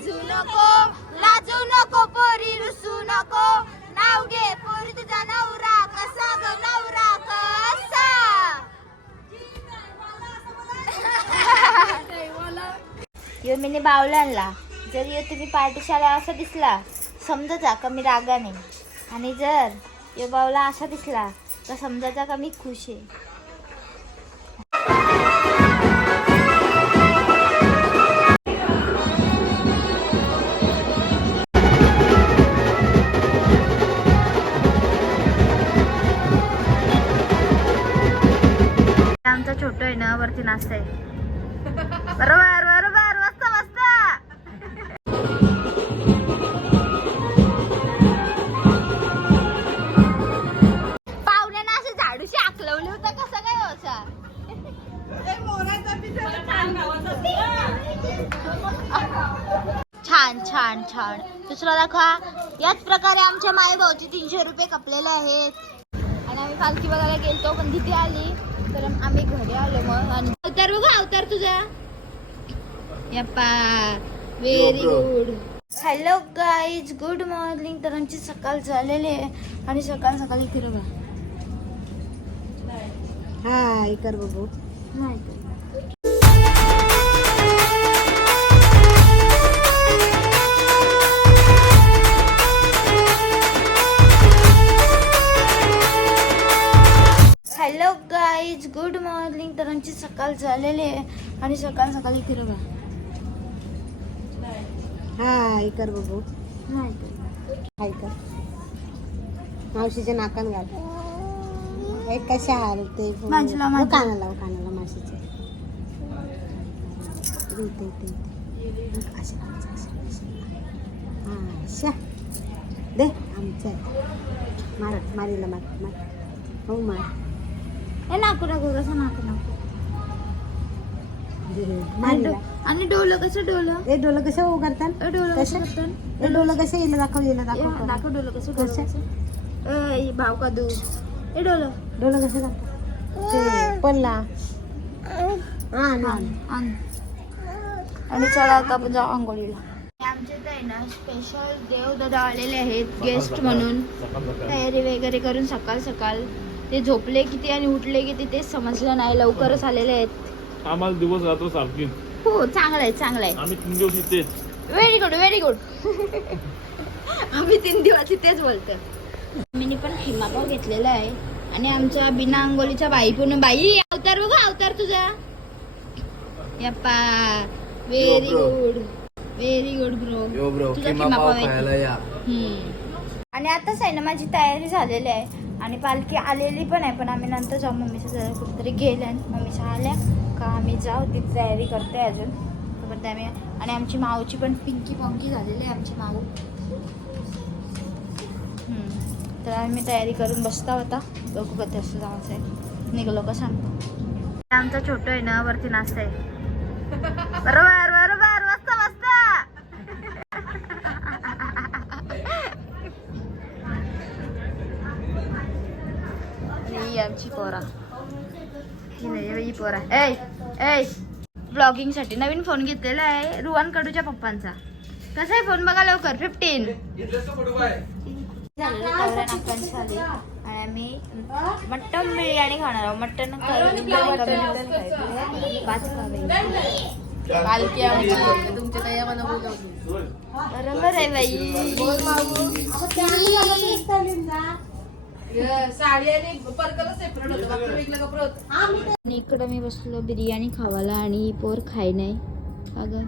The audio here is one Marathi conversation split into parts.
लाजू नको लाजू नको पोरी रुसू नको. नाव घे पोरी तुझा नवरा कसा ग नवरा कसा? यो मीने बावला आणला. जर यो तुम्ही पार्टीशाला असा दिसला समजायचा का मी रागाने? आणि जर यो बावला असा दिसला तर समजायचा का मी खुश आहे? वरती नाचते बरोबर बरोबर मस्त मस्त. पाहुण्यानं असं झाडूशी आकलवले होतं कसं काय होता छान छान छान. दुसरा दाखवा. याच प्रकारे आमच्या माई तीनशे रुपये कपलेले आहेत. आणि आम्ही पालखी बघायला गेलतो पण तिथे आली. तर आम्ही घरी आलो मग आणि अवतार बघू अवतार तुझा. यप्पा very good hello guys good morning तर आमची सकाळ झालेली आहे. आणि सकाळ सकाळी फिरू हाय कर बघू. नाही तर आमची सकाळ झालेली आहे आणि सकाळ सकाळी फिरू हाय कर बघू. नाही हाय कर. मावशीच्या नाकान घाल. हे कशा हाल ते. बाजूला हो, माझ्या. कानाला हो, कानाला मावशीच्या. इथे. हा. दे आमच्या. मार मारीला मार मार. हो मार. हे नाकू नाकू कसं नाकू नाकू? आणि डोलं कसं डोलं? हे डोलं कसं उघडतात? ए, डोलं कसं? करतात हे डोलं कसं येईल दाखव येईल दाखव दाखव डोलं कसं कसं? भाव का दू ए डोलं. डोलं कसं करतात? हा ना आण. चला आता आपण जाऊ आंघोळीला. ना स्पेशल देव दादा आलेले आहेत गेस्ट म्हणून. तयारी वगैरे करून सकाळ सकाळ. ते झोपले किती आणि उठले किती ते समजलं नाही. लवकरच आलेले आहेत. आम्हाला दिवस रात्र सारखी. हो चांगलं आहे चांगलं आहे आम्ही तीन दिवस इथेच. व्हेरी गुड व्हेरी गुड आम्ही तीन दिवस इथेच बोलतो मीनी पण हिमापाव घेतलेला आहे. आणि आमच्या बिना अंगोलीच्या बाई पण बाई अवतार बघा अवतार तुझा. यप्पा very good very good bro yo bro तुझा किमा किमा पाव पाव खायला या. आणि आताच आहे ना माझी तयारी झालेली आहे. आणि पालखी आलेली पण आहे पण आम्ही नंतर जाऊ. मम्मीच्या जरा कुठेतरी गेल्या आणि मम्मीच्या आल्या का आम्ही जाऊ ती तयारी करते अजून. तोपर्यंत आम्ही आणि आमची माऊची पण पिंकी पंकी झालेली आहे आमची माऊ. तर आम्ही तयारी करून बसता होता बघू कधी असं जायचं आहे निघलो का सांगतो. आमचा छोटो आहे ना वरती नाश्ता आहे बरोबर? ही आमची पोरा. ही नाही ही पोरा. ए ए ब्लॉगिंगसाठी नवीन फोन घेतलेला आहे रुवान कडूच्या पप्पांचा. कसा आहे फोन बघा लवकर. फिफ्टीन आणि आम्ही मटन बिर्याणी खाणार आहोत. मटन पाच बरोबर आहे बाई. आणि इकडं मी बसलो बिर्याणी खावायला आणि पोर खाय नाही. अगं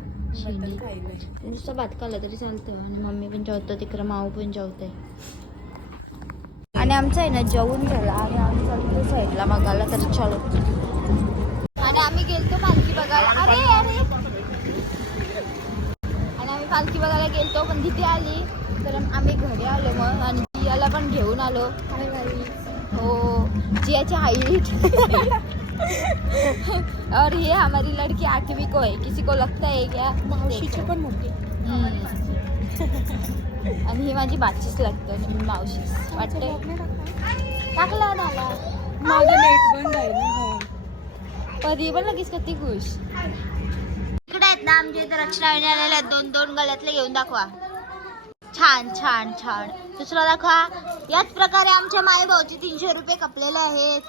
नुसतं भात खाल्ला तरी चालतं आणि मम्मी पण जेवतो तिकडं माऊ पण जेवते. आणि आमचं आहे ना जेवून झालं. आणि आम्ही चालतो साईडला बघायला तर चलो. आणि आम्ही गेलतो पालखी बघायला. अरे अरे. आणि आम्ही पालखी बघायला गेलतो पण तिथे आली. तर आम्ही घरी आलो मग. आणि जियाला पण घेऊन आलो. हो जियाची हाईट और ये हमारी लड़की आठवीं को है. किसी को लगता है क्या? मावशीची पण मोठी. आणि ही माझी बाचीच लागते मी मावशी वाटते टाकला? मला माझं नेट बंद आहे ना पर ये पण लगेच किती खुश. इकडे आहेत ना आमच्या इथे रचना आलेल्या आहेत. दोन दोन गळ्यातले घेऊन दाखवा. छान छान छान. दुसरा दाखवा. याच प्रकारे आमच्या माई भाऊचे तीनशे रुपये कपलेले आहेत.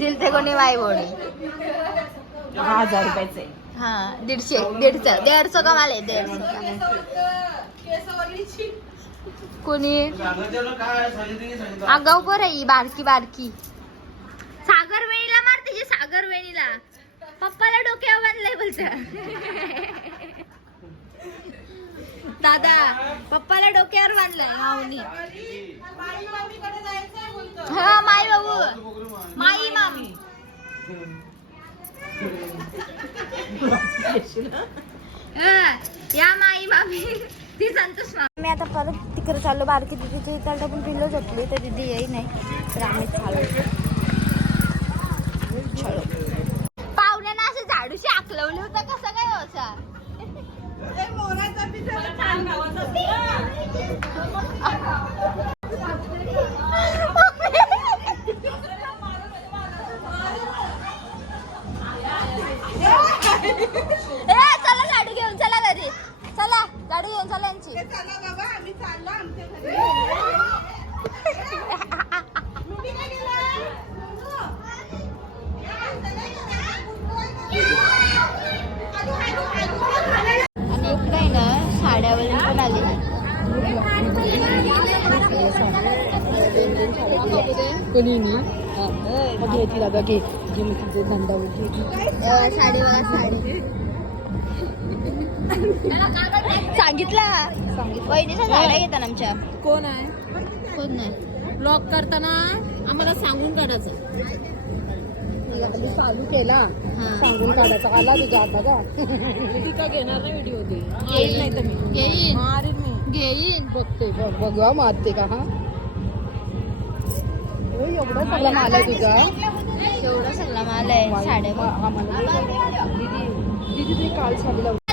दिलते कोणी माई भाऊने हजार रुपयाचे. हा दीडशे दीडशे दीडशे कमाले दीडशे कोणी? आगाऊ पर ही बारकी बारकी. सागर वेणीला मार तिचे सागर वेणीला. पप्पाला डोक्यावर बांधलंय बोलत. दादा पप्पाला डोक्यावर बांधलंय माऊनी हा माई बाबू माई मामी. या माई मामी. ती संतोष मी आता परत तिकडे चाललो बारकी दिदीची तर पण पिल्लो झोपली तर दिदी येई नाही तर आम्ही चालू चलो. ए, चला गाडी घेऊन चला घरी. चला गाडी घेऊन चला यांची. घरी. साडी बघा साडी सांगितलं? वहिनीच्या साड्या घेतात आमच्या. कोण आहे? कोण नाही. ब्लॉक करताना आम्हाला सांगून काढायचं. चालू केला. सांगून काढायचा. आला तुझ्या आता का ती का घेणार नाही व्हिडिओ दे नाही तर मी. घेईन. मारीन मी. घेईन. बघते बघ मारते का हा? एवढा सगळा माल आहे तुझा? एवढा सगळा माल आहे. आम्हाला दीदी दीदी ते काल साडीला पालखी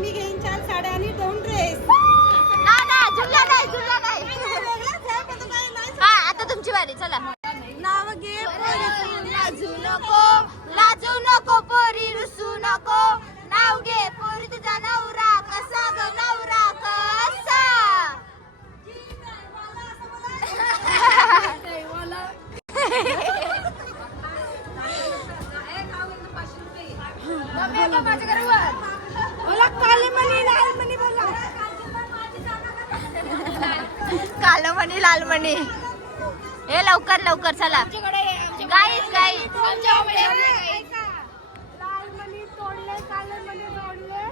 मी घेईन चार साड्या आणि दोन ड्रेस आता तुमची वारी चला. नाव घे लाजू नको. लाजू नको पोरी रुसू नको. नाव घे पोरी तुझा नवरा कसा ग? नवरा कसा? बोला लालमणी. हे लवकर लवकर चला. गाईस गाईस लाल मनी तोडले काले मनी तोडले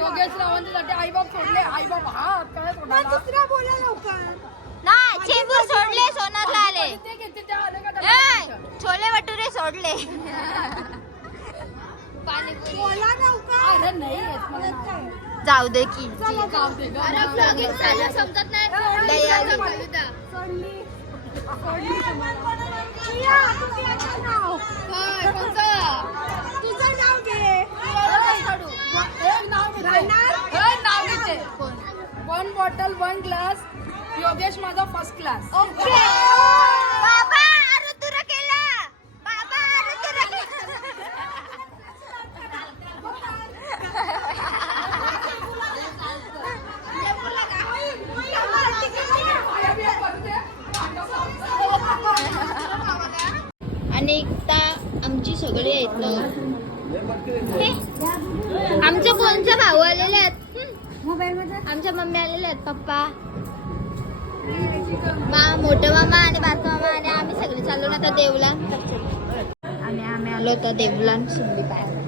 योगेश रावणसाठी आई बाप सोडले आई बाप हा काय सोडला दुसरा बोला लवकर. नाही चेंबूर सोडले सोनारला आले छोले भटुरे सोडले. बोला लवकर. अरे नाही. जाऊ दे की. One bottle one glass Yogesh माझा फर्स्ट क्लास बाबा देवला. आणि आम्ही आलो होतो देवला सुंदी पाहायला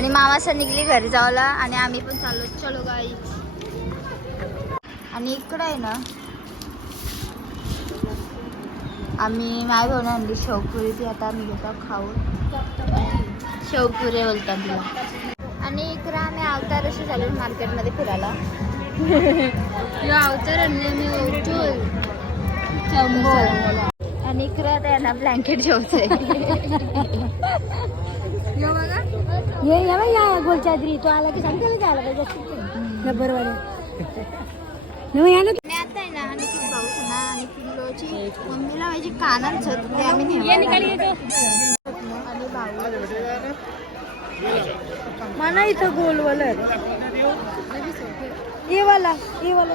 आणि मामा असं निघली घरी जावला आणि आम्ही पण चाललो. चलो गाई आणि इकडं आहे ना आम्ही माय भाऊन आणली शेवपुरी ती आता आम्ही घेतो खाऊन. शेवपुरी बोलतात तिला. आणि इकडं आम्ही अवतार अशी चालू मार्केटमध्ये फिरायला. या अवतार आणले मी उठून आणि इकडं आता यांना ब्लँकेट जेवतोय. ये या बाई, या गोलचादरी तो आला की सांगते की आला पाहिजे. बरोबर या ना. मी आता आहे ना आणि आहे ना आणि किल्लोची मम्मीला माझी कानात ते आम्ही नेहमी आणि भाऊ मला इथं गोलवालर ये वाला ये वाला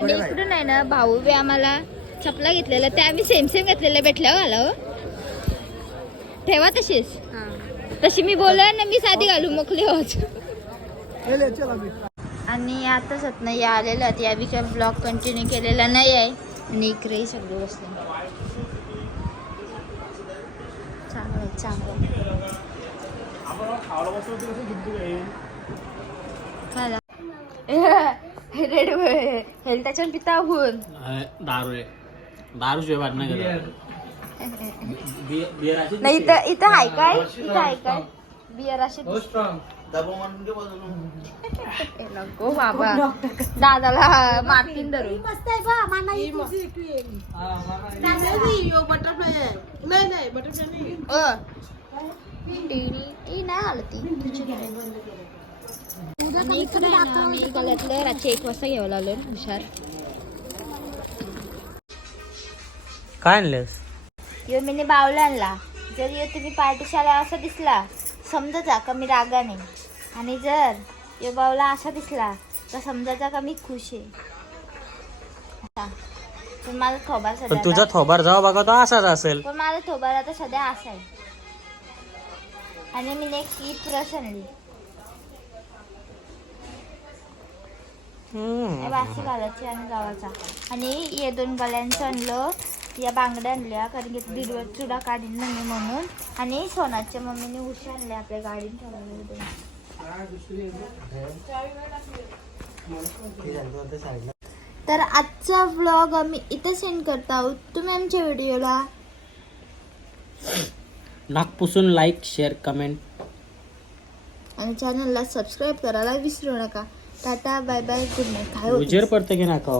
आणि इकडून आहे ना भाऊ बी आम्हाला चपला घेतलेल्या त्या आम्ही सेम सेम घेतलेल्या भेटल्या घाला हो. ठेवा तशीच. तशी मी बोलले ना मी साधी घालू मोकली होत. आणि आताच आता या आलेल्या आहेत. या बी काय ब्लॉग कंटिन्यू केलेला नाही आहे. आणि इकडेही सगळे बसले. चांगलं आहे, चांगलं. रेड हेल त्याच्यानं पिता होऊन दारू आहे. दारू शिवाय अशी नाही इथं इथं आहे काय? इथं आहे काय? बियर अशी नको बाबा. दादाला मारतीन धरून. मस्त आहे बा माना ही नाही आलं ती तुझ्याकडे. आणि इकडे आम्ही रात्री एक वाजता घ्यायला आलो हुशार. काय आणलेस यो मी बावला आणला जर यो तुम्ही पार्टीशाला असा दिसला समजायचा का मी रागाने. आणि जर यो बावला असा दिसला तर समजायचा का मी खुश. आहे. पण माझा थोबार पण सध्या तुझा थोबार जेव्हा बघा तो असाच असेल. पण माझा थोबार आता सध्या असा आहे. आणि मी नेक्स्ट ही प्रस आणली हम्म. वासी घालायची आणि गावाचा. आणि हे दोन गल्यांचं आणलं. या बांगड्या आणल्या कारण की दीड वर चुडा काढीन नाही म्हणून. आणि सोनाच्या मम्मीने उशी आणल्या आपल्या गाडीत तर आजचा व्लॉग आम्ही इथे सेंड करत आहोत. तुम्ही आमच्या व्हिडिओला नाक पुसून लाईक शेअर कमेंट आणि चॅनलला सबस्क्राईब करायला विसरू नका. Tata bye bye good night काय पडतं की नाका